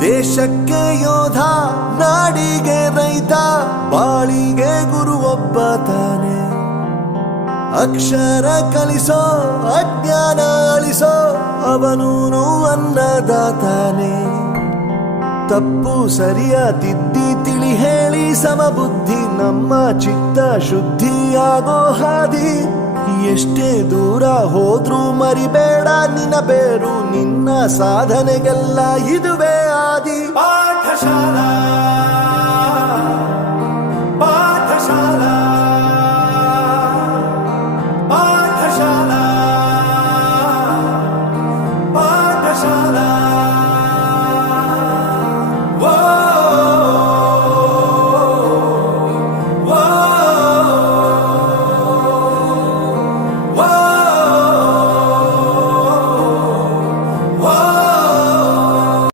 ದೇಶಕ್ಕೆ ಯೋಧ, ನಾಡಿಗೆ ರೈತ, ಬಾಳಿಗೆ ಗುರು ಒಬ್ಬ ತಾನೆ. ಅಕ್ಷರ ಕಲಿಸೋ, ಅಜ್ಞಾನ ಅಳಿಸೋ, ಅವನೂನು ಅನ್ನದಾತಾನೆ. ತಪ್ಪು ಸರಿಯ ತಿದ್ದಿ ತಿಳಿ ಹೇಳಿ ಸಮಬುದ್ಧಿ, ನಮ್ಮ ಚಿತ್ತ ಶುದ್ಧಿಯಾಗೋ ಹಾದಿ. ಎಷ್ಟೇ ದೂರ ಹೋದ್ರೂ ಮರಿಬೇಡ ನಿನ್ನ ಬೇರು, ನಿನ್ನ ಸಾಧನೆಗೆಲ್ಲ ಇದುವೇ ಆದಿ. ಪಾಠಶಾಲಾ